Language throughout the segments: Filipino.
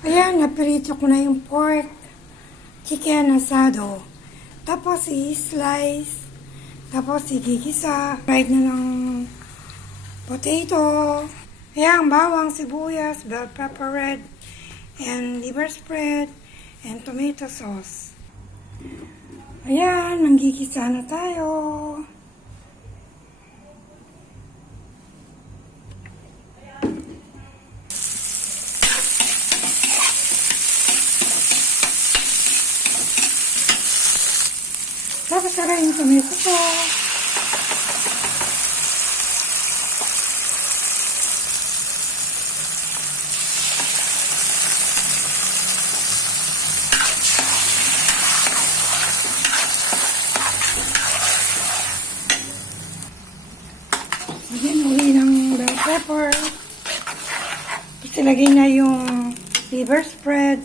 Ayan, napirito ko na yung pork, chicken asado. Tapos i-slice. Tapos igigisa. Fried na ng potato. Ayan, bawang, sibuyas, bell pepper red, and liver spread, and tomato sauce. Ayan, nanggigisa na tayo. Tapos sara yung tomato sauce. Lagyan uli ng bell pepper. Tapos ilagay na yung liver spread.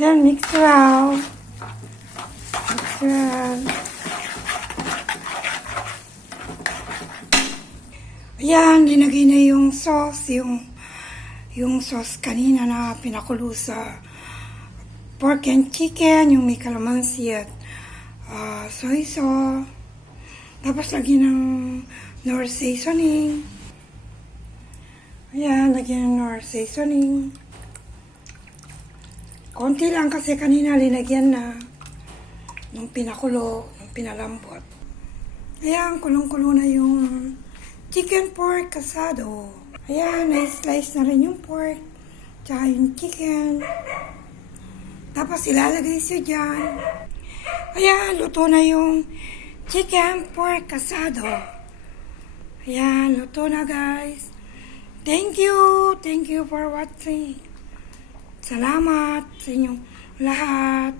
Then mix around. Mix around. Ayan, linagay na yung sauce, yung sauce kanina na pinakulo sa pork and chicken, yung may calamansi at soy sauce. Tapos lagyan ng nor seasoning. Ayan, lagyan ng nor seasoning. Konti lang kasi kanina linagyan na nung pinakulo, nung pinalambot. Ayan, kulong-kulo na yung chicken pork asado. Ayan, na-slice na rin yung pork, tsaka yung chicken. Tapos ilalagay siya dyan. Ayan, luto na yung chicken pork asado. Ayan, luto na guys. Thank you for watching. Salamat sa inyong lahat.